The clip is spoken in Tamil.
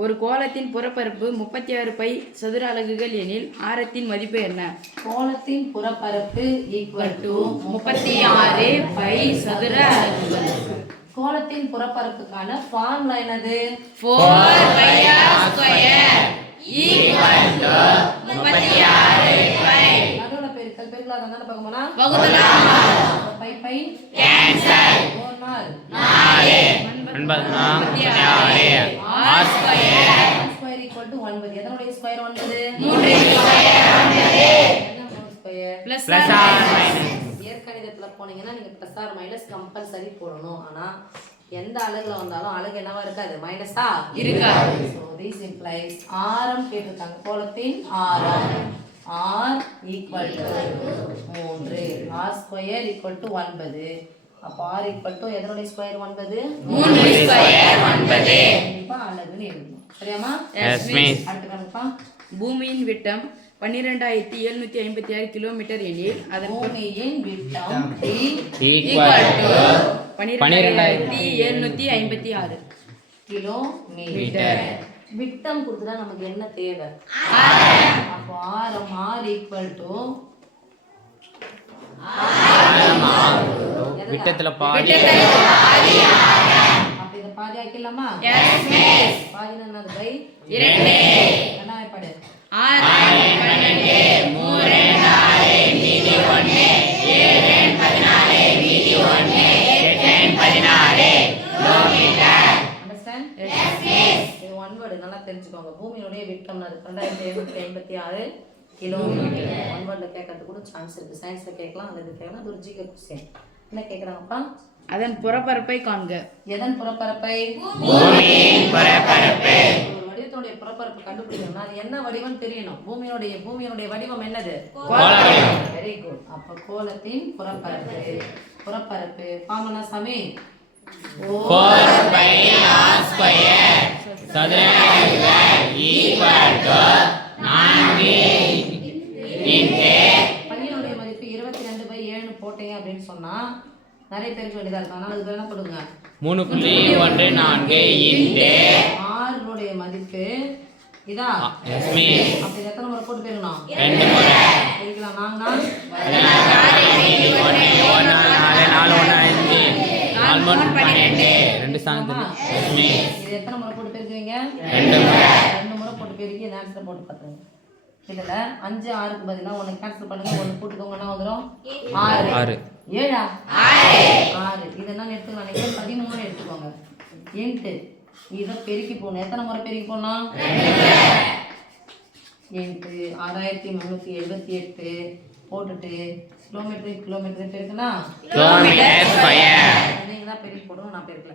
ஒரு கோளத்தின் புறப்பரப்பு 36 பை சதுர அலகுகள் எனில் ஆரத்தின் மதிப்பு என்ன? கோளத்தின் புறப்பரப்பு ஈக்குவல் டு 36 பை சதுர அலகுகள். கோளத்தின் புறப்பரப்புக்கான ஃபார்முலா என்னது? 4 pi r square equal to 36 pi. நடுவுல பெருக்கல் பெருக்கலாக தான பார்க்கணும்னா வகுத்தலாம். By by cancel. 4 நாள் 4 36 r square square equal to 9. எதனுடைய ஸ்கொயர் 9? 3 ஸ்கொயர் 9 என்ன 3 ஸ்கொயர்? Plus or minus. இயற்கணிதத்துல போனீங்கன்னா நீங்க பிளஸ் ஆர் மைனஸ் கம்பல்சரி போடணும். ஆனா எந்த அலகுல வந்தாலும் அலகு என்னவா இருக்காது? மைனஸா இருக்காது. so this implies ஆரம் கேட்டிருக்காங்க. கோளத்தின் ஆரம் r equal to 3 r square equal to 9. அப்ப r equal to எதனுடைய ஸ்கொயர் 9? 3 ஸ்கொயர் 9. இப்ப அலகுன்னு எழுதணும். சரியாமா? Yes miss. அடுத்து கணக்குப்பா. பூமியின் விட்டம் 12,756 கிலோமீட்டர் எனில் அதன் பூமியின் விட்டம் ஈக்குவல் டு 12,756 கிலோமீட்டர். விட்டம் கொடுத்துட்டா நமக்கு என்ன தேவை? அப்போ ஆரம் r equal to விட்டத்துல பாதி. அப்ப இத பாதி ஆக்கிடலாமா? Yes miss. பாதினா என்னது? பை 2 ரெண்டாவது படு 6 12 3 4 மீதி 1 7 14 மீதி 1 8 16 கிலோமீட்டர். அண்டர்ஸ்டாண்ட்? Yes miss. இது ஒன் வேர்ட் நல்லா தெரிஞ்சுக்கோங்க. பூமியோட விட்டம் 2756 கிலோமீட்டர். ஒன் வேர்ட்ல கேட்கறதுக்கு கூட சான்ஸ் இருக்கு. சயின்ஸ்ல கேட்கலாம் அல்லது கேட்கலாம். அது ஒரு ஜிகே क्वेश्चन. என்ன கேக்குறாங்கப்பா? அதன் புறப்பரப்பை காண்க. எதன் புறப்பரப்பை? பூமியின் புறப்பரப்பு. ஒரு வடிவத்தோட புறப்பரப்பு கண்டுபிடிக்கணும்னா அது என்ன வடிவம் தெரியணும். பூமியோட வடிவம் என்னது? கோளம். Very good. அப்ப கோளத்தின் புறப்பரப்பு ஃபார்முலா சாமி 4 பை r ஸ்கொயர் சதுர அலகுகள் ஈக்குவல் டு 4 இன்டு பையனுடைய மதிப்பு 22/7 போட்டீங்க அப்படின்னு சொன்னா நிறைய தெரிஞ்ச வேண்டியதா இருக்கும். அதனால இதுக்கு என்ன பண்ணுங்க? 3.14 இன்டு r உடைய மதிப்பு இதா. Yes miss. அப்ப இது எத்தனை முறை போட்டு பெருக்கணும்? 2 முறை. பெருக்கலாம். 4 மீதி 1 4 4 1 5 4 12 ரெண்டு சாந்தம். Yes miss. இது எத்தனை முறை போட்டு பெருக்குவீங்க? 2 முறை. 2 முறை போட்டு பெருக்கி இந்த ஆன்சர் போட்டு பாத்துங்க. இதுல 5 6க்கு பதிலா 1 கேன்சல் பண்ணுங்க. 1 கூட்டிக்கோங்க. என்ன வந்துரும்? 6 6 7 6 இது என்ன எடுத்துக்கலாம்? நீங்க 13 எடுத்துக்கோங்க. இன்டு இத பெருக்கி போணும். எத்தனை முறை பெருக்கி போணும்? 2 இன்டு 6378 போட்டுட்டு கிலோமீட்டர் பெருக்குனா கிலோமீட்டர் ஸ்கொயர். நீங்க தான் பெருக்கி போடணும். நான் பெருக்கல.